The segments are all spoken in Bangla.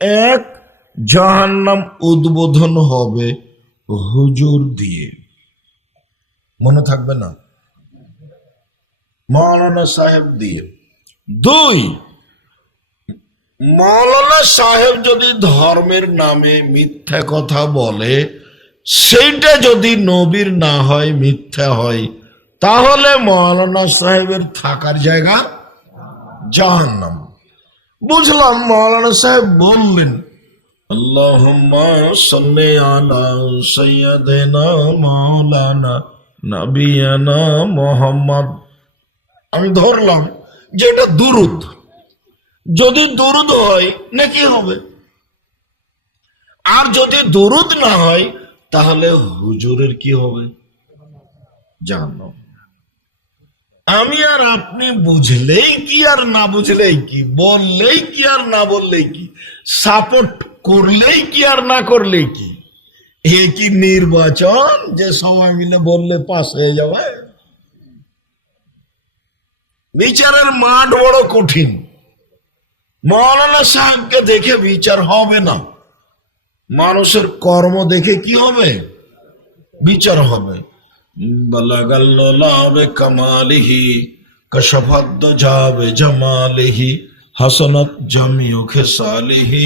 এক, জাহান্নাম উদ্বোধন হবে হুজুর দিয়ে। মনে থাকবে না? মাওলানা সাহেব দিয়ে। দুই, মাওলানা সাহেব যদি ধর্মের নামে মিথ্যা কথা বলে, সেইটা যদি নবীর না হয়, মিথ্যা হয়, তাহলে মাওলানা সাহেবের থাকার জায়গা জাহান্নাম। বুঝলাম মাওলানা সাহেব বললেন আল্লাহুম্মা সাল্লি আলা সাইয়্যিদিনা মাওলানা নবিয়ানা মুহাম্মদ। আমি ধরলাম যে এটা দুরূদ। যদি দুরূদ হয় নাকি হবে, আর যদি দুরূদ না হয় তাহলে হুজুরের কি হবে? জাহান্নাম। আমি আর আপনি বুঝলেই কি আর না বুঝলেই কি, বললেই কি আর না বললেই কি, সাপোর্ট করলেই কি আর না করলেই কি, এ কি নির্বাচন যে সবাই মিলে বললে পাস হয়ে যাবে? বিচারের মাঠ বড় কঠিন। মাওলানা সাহেবকে দেখে বিচার হবে না, মানুষের কর্ম দেখে কি হবে? বিচার হবে। বালাগাল্লাবে কামালিহি কাশাফাদ যাবে জামালিহি হাসানাত জামিউ খেসালিহি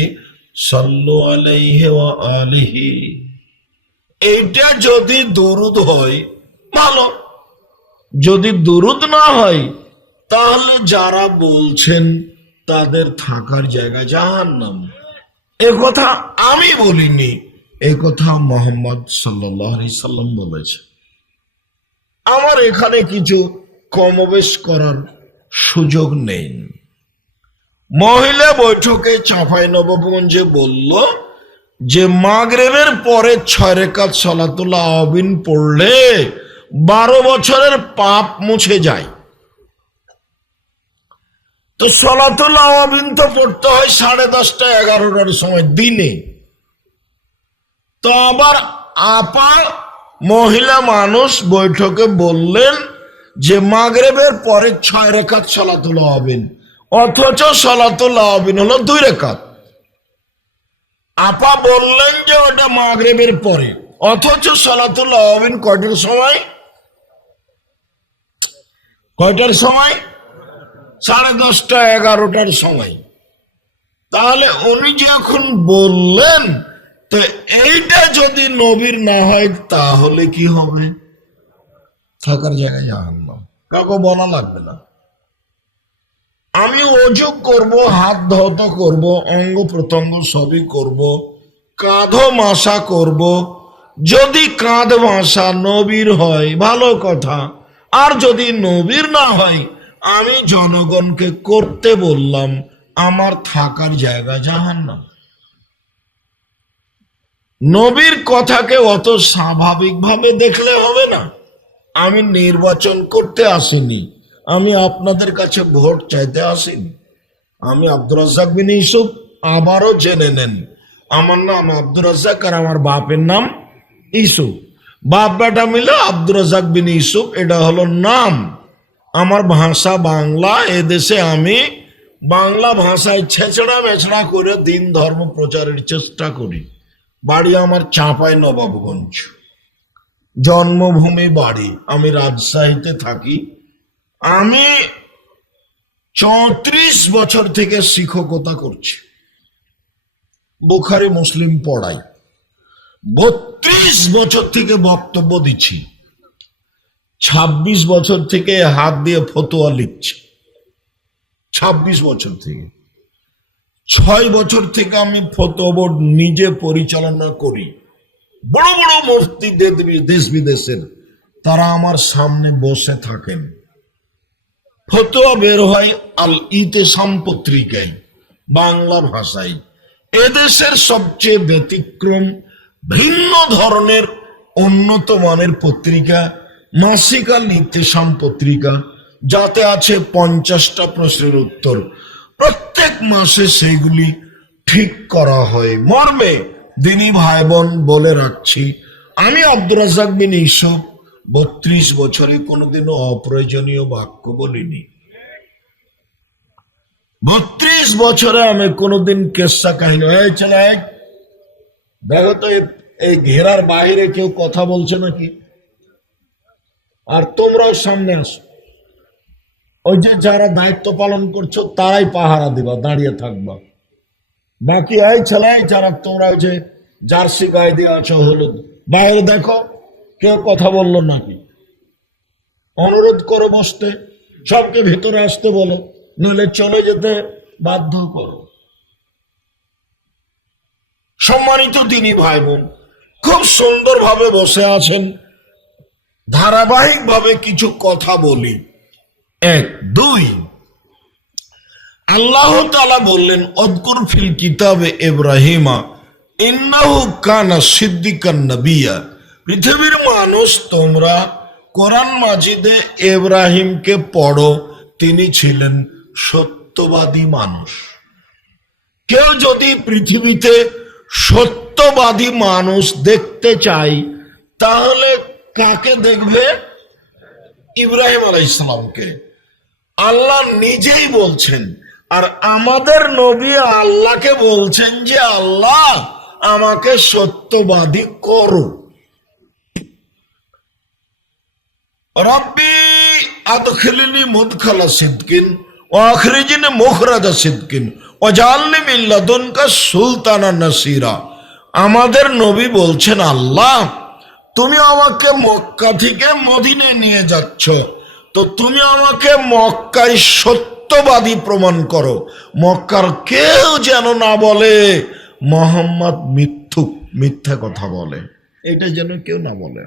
সাল্লু আলাইহি ওয়া আলিহি। এইটা যদি দুরূদ হয় ভালো, যদি দুরূদ না হয় তাহলে যারা বলছেন তাদের থাকার জায়গা জাহান্নাম। এ কথা আমি বলিনি, এ কথা মুহাম্মদ সাল্লাল্লাহু আলাইহি সাল্লাম বলেছে। আমার এখানে কিছু কমবেশ করার সুযোগ নেই। মহিলা বৈঠকে চাঁপাইনবাবগঞ্জে বলল যে মাগরিবের পরে 6 রাকাত সালাতুল আওয়াবিন পড়লে 12 বছরের পাপ মুছে যায়। তো সালাতুল আওয়াবিন তো পড়তে হয় 10:30 11টার সময় দিনে। তো আবার আপা মহিলা মানুষ বৈঠকে বললেন যে মাগরিবের পরে 6 রাকাত সালাতুল আওয়াবিন, অথচ সালাতুল আওয়াবিন হলো 2 রাকাত। আপা বললেন যে ওটা মাগরিবের পরে, অথচ সালাতুল আওয়াবিন কয়টার সময়? কয়টার সময়? 10:30 11টার সময়। তাহলে উনি যখন বললেন, তো এইটা যদি নবীর না হয় তাহলে কি হবে? থাকার জায়গায় জাহান্নাম। কাউকে বলা লাগবে না। আমি ওযু করব, হাত ধৌত করব, অঙ্গ প্রত্যঙ্গ সবই করব, কাঁধও মাসা করব। যদি কাঁধ মাসা নবীর হয় ভালো কথা, আর যদি নবীর না হয় আমি জনগণকে করতে বললাম, আমার থাকার জায়গা জাহান্নাম। নবীর কথাকে অত স্বাভাবিকভাবে দেখলে হবে না। আমি নির্বাচন করতে আসিনি, আমি আপনাদের কাছে ভোট চাইতে আসিনি। আমি আব্দুর রাজ্জাক বিন ইউসুফ, আবারও জেনে নেন আমার নাম আব্দুর রাজ্জাক আর আমার বাপের নাম ইউসুফ। বাপ বেটা মিলে আব্দুর রাজ্জাক বিন ইউসুফ, এটা হলো নাম। আমার ভাষা বাংলা। এদেশে আমি বাংলা ভাষায় ছেঁচড়া মেছড়া করে দিন ধর্ম প্রচারের চেষ্টা করি। বাড়ি আমার চাঁপাইনবাবগঞ্জ, জন্মভূমি বাড়ি। আমি রাজশাহীতে থাকি। আমি 34 বছর থেকে শিক্ষকতা করছি, বুখারী মুসলিম পড়াই। 32 বছর থেকে বক্তব্য দিচ্ছি, 26 বছর থেকে হাত দিয়ে ফতোয়া লিখছি। 26 বছর থেকে। 6 বছর থেকে আমি ফতোয়া বোর্ড নিজে পরিচালনা করি। বড় বড় মুফতি দেশ বিদেশের, তারা আমার সামনে বসে থাকেন। ফতোয়া বের হয় আল ইতেসাম পত্রিকায়, বাংলা ভাষায়। এদেশের সবচেয়ে ব্যতিক্রম, ভিন্ন ধরনের উন্নত মানের পত্রিকা মাসিক আল ইতেসাম পত্রিকা, যাতে আছে 50টা প্রশ্নের উত্তর। প্রত্যেক মাসে সেইগুলি ঠিক করা হয়। মর্মে দিনী ভাই বোন বলে রাখছি, আমি আব্দুর রাজ্জাক বিন ইউসুফ 32 বছরে কোনোদিনও অপ্রয়োজনীয় বাক্য বলিনি। 32 বছরে আমি কোনোদিন কেসা কাহিনী হয়েছে না। দেখো তো এই ঘেরার বাইরে কেউ কথা বলছে নাকি? আর তোমরাও সামনে আসো, ওই যে যারা দায়িত্ব পালন করছো তারাই পাহারা দিবা, দাঁড়িয়ে থাকবা। বাকি এই ছেলে যারা তোমরা ওই যে জার্সি গায়ে দিয়ে আছো হলুদ, বাইরে দেখো কেউ কথা বললো নাকি? অনুরোধ করো বসতে, সবকে ভিতরে আসতে বলো, নইলে চলে যেতে বাধ্য করো। সম্মানিত দিনী ভাই বোন, খুব সুন্দরভাবে বসে আছেন। ধারাবাহিকভাবে কিছু কথা বলি। 1, 2, আল্লাহ তাআলা বললেন অযকুর ফিল কিতাবে ইব্রাহিমা ইন্নাহু কানা সিদ্দিকান নবিয়্যা। পৃথিবীর মানুষ তোমরা কোরআন মাজিদে ইব্রাহিমকে পড়ো, তিনি ছিলেন সত্যবাদী মানুষ। কেউ যদি পৃথিবীতে সত্যবাদী মানুষ দেখতে চায় তাহলে কাকে দেখবে? ইব্রাহিম আলাইহিস সালামকে। আল্লাহ নিজেই বলছেন, আর আমাদের নবী আল্লাহকে বলছেন যে আল্লাহ আমাকে সত্যবাদী করো। রব্বি আদখিলনি মুদখালা সিদকিন ওয়া আখরিজনি মুখরাজা সিদকিন ওয়াজআলনি মিন লাদুনকা সুলতানান নাসিরা। আমাদের নবী বলছেন আল্লাহ তুমি আমাকে মক্কা থেকে মদিনায় নিয়ে যাচ্ছ, তো তুমি আমাকে মক্কায় সত্যবাদী প্রমাণ করো। মক্কার কেউ যেন না বলে মোহাম্মদ মিথ্যুক, মিথ্যা কথা বলে, এটা যেন কেউ না বলে।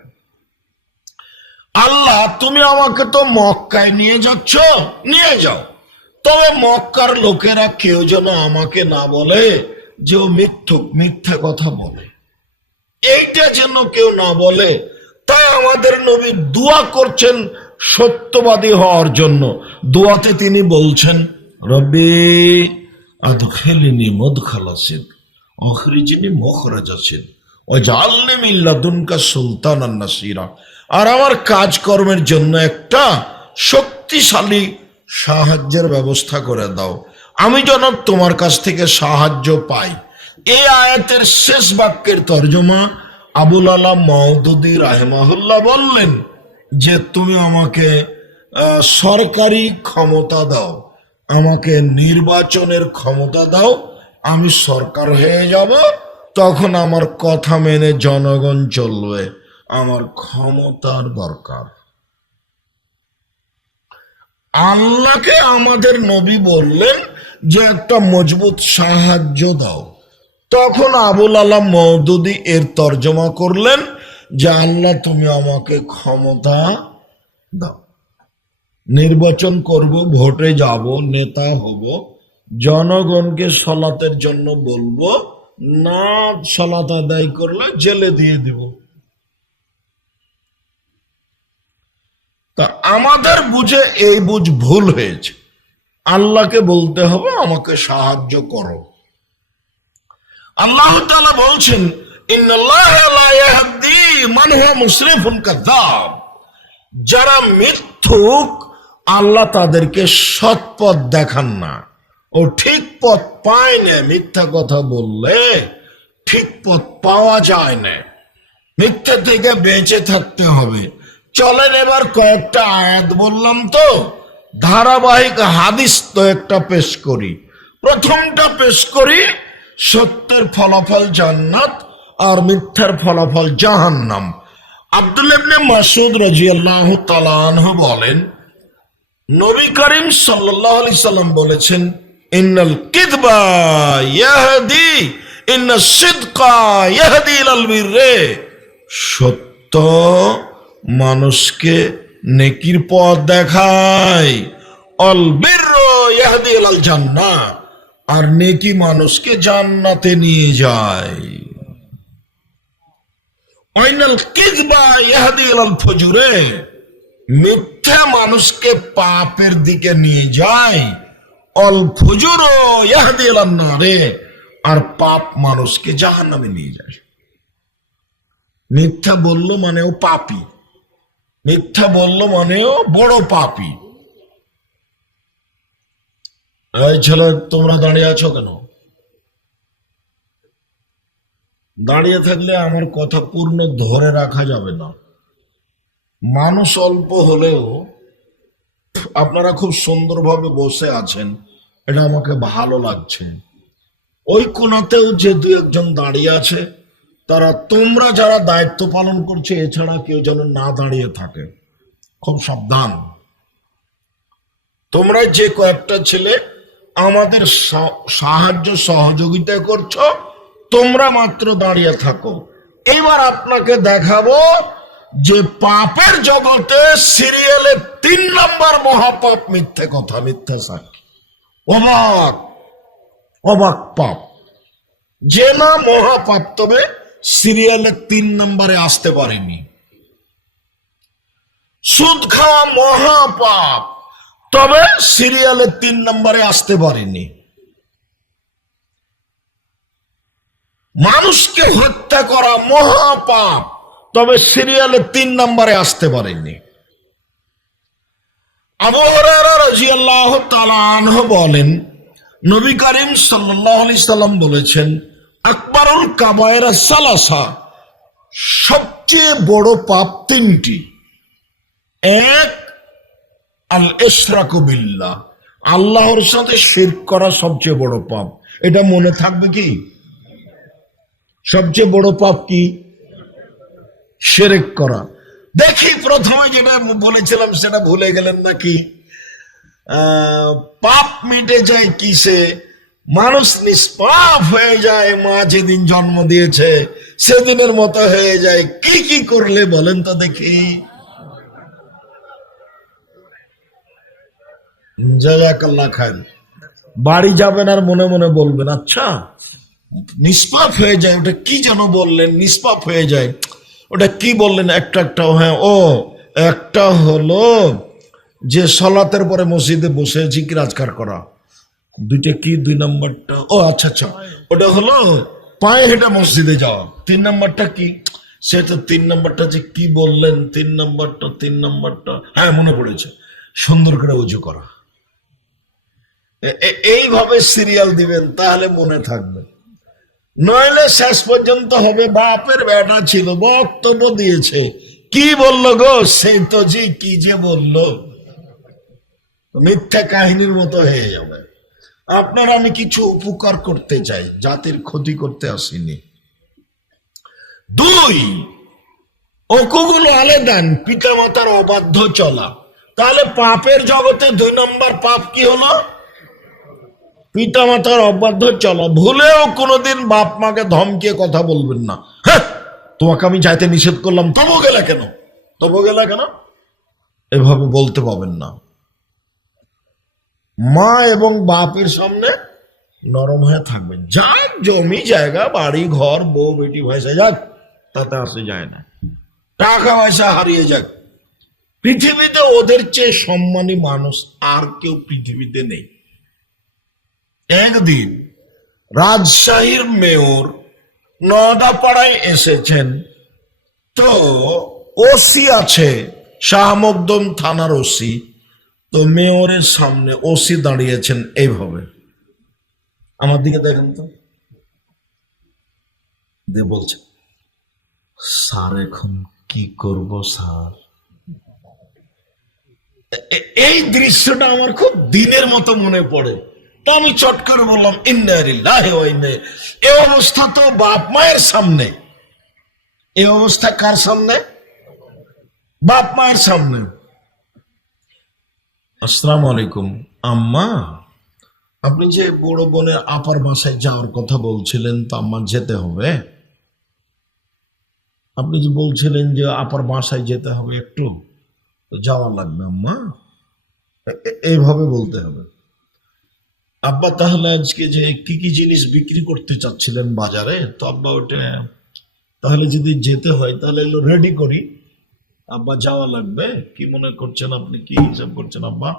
আল্লাহ তুমি আমাকে তো মক্কায় নিয়ে যাচ্ছ, নিয়ে যাও, তবে মক্কার লোকেরা কেউ যেন আমাকে না বলে যে ও মিথ্যুক, মিথ্যা কথা বলে, এইটা যেন কেউ না বলে। তাই আমাদের নবী দোয়া করছেন সত্যবাদী হওয়ার জন্য। দোয়াতে তিনি বলছেন রব্বি আদখিলনি মুদখালা সিদক আখরিজনি মুখরাজা সিদক ওয়াজআলনি মিন লাদুনকা সুলতানান নাসিরা। আর আমার কাজকর্মের জন্য একটা শক্তিশালী সাহায্যের ব্যবস্থা করে দাও, আমি যেন তোমার কাছ থেকে সাহায্য পাই। এই আয়াতের শেষ বাক্যের তর্জমা আবুল আলা মওদুদী রাহিমাহুল্লাহ বললেন যে তুমি আমাকে সরকারি ক্ষমতা দাও, আমাকে নির্বাচনের ক্ষমতা দাও, আমি সরকার হয়ে যাব, তখন আমার কথা মেনে জনগণ চলবে, আমার ক্ষমতার দরকার। আল্লাহকে আমাদের নবী বললেন যে একটা মজবুত সাহায্য দাও, তখন আবুল আলা মওদুদী এর তর্জমা করলেন যে আল্লাহ তুমি আমাকে ক্ষমতা দাও, নির্বাচন করব, ভোটে যাব, নেতা হব, জনগণকে সালাতের জন্য বলবো, না সালাত আদায় করলে জেলে দিয়ে দিব। তা আমাদের বুঝে এই বুঝ ভুল হয়েছে। আল্লাহকে বলতে হবে আমাকে সাহায্য করো। আল্লাহ তাআলা বলছেন ইন্নাল্লাহা লা ইয়াহদি মান হুয়া মুসরিফুন কাযাব। যারা মিথ্যুক আল্লাহ তাদেরকে সৎ পথ দেখান না, ও ঠিক পথ পায় না। মিথ্যা কথা বললে ঠিক পথ পাওয়া যায় না, মিথ্যা থেকে বেঁচে থাকতে হবে। চলেন এবার কয়েকটা আয়াত বললাম তো, ধারাবাহিক হাদিস তো একটা পেশ করি। প্রথমটা পেশ করি, সত্যের ফলাফল জান্নাত আর মিথ্যার ফলাফল জাহান্নাম। আব্দুল্লাহ ইবনে মাসউদ রাদিয়াল্লাহু তাআলা আনহু বলেন নবী করিম সাল্লাল্লাহু আলাইহি সাল্লাম বলেছেন ইন্নাল কিযবা ইয়াহদি ইন্নাস সিদকা ইয়াহদি ইলাল বিররে। সত্য মানুষকে নেকির পথ দেখায়, অল বিররু ইয়াহদি ইলাল জান্নাহ, আর নেকি মানুষকে জান্নাতে নিয়ে যায়। ওয়াইনাল কিযবা ইয়াহদি ইলাল ফুজুরে, মিথ্যা মানুষকে পাপের দিকে নিয়ে যায়। অল ফুজুরু ইয়াহদি ইলান নারে, আর পাপ মানুষকে জাহান্নামে নিয়ে যায়। মিথ্যা বলল মানে ও পাপী, মিথ্যা বলল মানে ও বড় পাপী। এই ছেলে, তোমরা দাঁড়িয়ে আছো কেন? দাঁড়িয়ে থাকলে আমার কথা পূর্ণ ধরে রাখা যাবে না। মানুষ অল্প হলেও আপনারা খুব সুন্দরভাবে বসে আছেন, এটা আমাকে ভালো লাগছে। ওই কোনাতেও যে দু একজন দাঁড়িয়ে আছে, তারা তোমরা যারা দায়িত্ব পালন করছে, এছাড়া কেউ যেন না দাঁড়িয়ে থাকে। খুব সাবধান। তোমরা যে কয়েকটা ছেলে আমাদের সাহায্য সহযোগিতা করছো, তোমরা মাত্র দাঁড়িয়ে থাকো। এবার আপনাকে দেখাবো যে পাপের জগতে সিরিয়ালে 3 নম্বর মহাপাপ মিথ্যে কথা, মিথ্যে সাক্ষী। অবাক অবাক পাপ, যে না মহাপাপ, তবে সিরিয়ালে 3 নম্বরে আসতে পারেনি। সুদ খাওয়া মহাপাপ, তবে সিরিয়ালে 3 নম্বরে আসতে পারেনি। মানুষকে হত্যা করা মহাপাপ, তবে সিরিয়ালে 3 নম্বরে আসতে পারেনি। আবু হুরায়রা রাদিয়াল্লাহু তাআলা আনহু বলেন, নবী করিম সাল্লাল্লাহু আলাইহি সাল্লাম বলেছেন, আকবারুল কাবায়ের সালাসা, সবচেয়ে বড় পাপ 3টি। এক, আল ইশরাকু বিল্লাহ, আল্লাহর সাথে শিরক করা সবচেয়ে বড় পাপ। এটা মনে থাকবে কি? সবচেয়ে বড় পাপ কি? শিরক করা। দেখি প্রথমে যেটা বলেছিলাম সেটা ভুলে গেলেন নাকি? পাপ মিটে যায় কিসে? মানুষ নিষ্পাপ হয়ে যায়, মা যেদিন জন্ম দিয়েছে সেদিনের মতো হয়ে যায়। কি কি করলে বলেন তো দেখি? জাযাকাল্লাহ খাইর। বাড়ি যাবেন আর মনে মনে বলবেন, আচ্ছা নিষ্পাপ হয়ে যায়, ওটা কি যেন বললেন? নিষ্পাপ হয়ে যায়, ওটা কি বললেন? একটা হ্যাঁ, ও একটা হলো যে সলাতের পরে মসজিদে বসে জিকির আজকার করা। দুইটা কি? 2 নম্বরটা, ও আচ্ছা আচ্ছা, ওটা হলো পায়ে হেঁটে মসজিদে যাওয়া। 3 নম্বরটা কি? সেটা 3 নম্বরটা যে কি বললেন? 3 নম্বরটা হ্যাঁ মনে পড়েছে, সুন্দর করে উজু করা। এইভাবে সিরিয়াল দিবেন, তাহলে মনে থাকবে। নইলে শেষ পর্যন্ত হবে বাপের বেটা ছিল, বক্তব্য দিয়েছে, কি বললো গো? সেই তো জি কি যে বললো, মিথ্যা কাহিনীর মতো হয়ে যাবে। আপনার আমি কিছু উপকার করতে চাই, জাতির ক্ষতি করতে আসিনি। 2, অকুগুলো আলে দেন, পিতামাতার অবাধ্য চলা। তাহলে পাপের জগতে 2 নম্বর পাপ কি হলো? পিতামাতার অবাধ্য চলা। ভুলেও কোনোদিন বাপ মাকে ধমকিয়ে কথা বলবেন না। হ্যাঁ, তোমাকে আমি যাইতে নিষেধ করলাম, তবু গেলে কেন? তবু গেলে কেন? এভাবে বলতে পাবেন না। মা এবং বাপের সামনে নরম হয়ে থাকবেন। যাক জমি জায়গা বাড়ি ঘর বউ বেটি ভেসে যাক, তাতে আসে যায় না। টাকা পয়সা হারিয়ে যাক, পৃথিবীতে ওদের চেয়ে সম্মানী মানুষ আর কেউ পৃথিবীতে নেই। একদিন রাজশাহীর মেয়র নওদাপাড়ায় এসেছেন, তো ওসি আছে, শাহ মকদুম থানার ওসি। তো মেয়রের সামনে ওসি দাঁড়িয়েছেন এইভাবে, আমার দিকে দেখেন তো, দিয়ে বলছে, স্যার এখন কি করব স্যার? এই দৃশ্যটা আমার খুব দিনের মতো মনে পড়ে। তা আমি চট করে বললাম, ইন্না লিল্লাহি ওয়া ইন্না ইলাইহি। এই অবস্থা তো বাপ মায়ের সামনে। এই অবস্থা কার সামনে? বাপ মায়ের সামনে। আসসালামু আলাইকুম আম্মা, আপনি যে বড় বোনের আপার বাসায় যাওয়ার কথা বলছিলেন, তো আম্মা যেতে হবে। আপনি যে বলছিলেন যে আপার বাসায় যেতে হবে, একটু তো যাওয়া লাগবে আম্মা। এইভাবে বলতে হবে। আব্বা তাহলে আজকে যে কি কি জিনিস বিক্রি করতে চাচ্ছিলেন বাজারে, তো আব্বা ওটা তাহলে যদি যেতে হয় তাহলে এগুলো রেডি করি, আব্বা যাওয়া লাগবে। কি মনে করছেন আপনি? কি হিসাব করছেন আব্বা?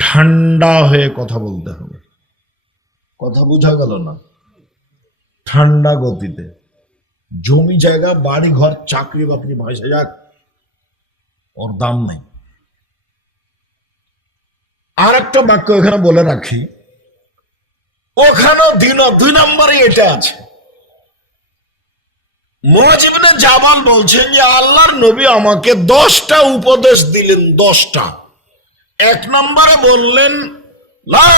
ঠান্ডা হয়ে কথা বলতে হবে। কথা বোঝা গেল না? ঠান্ডা গতিতে। জমি জায়গা বাড়ি ঘর চাকরি বাকরি ভাসে যাক, ওর দাম নাই। আর একটা বাক্য এখানে বলে রাখি, ওখানেও দুই নম্বরে এটা আছে। মুআয ইবনে জাবাল বলছেন যে আল্লাহর নবী আমাকে 10টা উপদেশ দিলেন, 10টা। 1 নম্বরে বললেন লা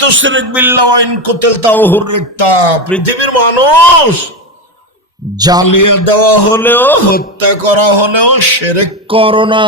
তুশরিক বিল্লাহি ওয়া ইন কুতিলতা ওয়া হুররিতা, পৃথিবীর মানুষ জ্বালিয়ে দেওয়া হলেও হত্যা করা হলেও শিরক করো না।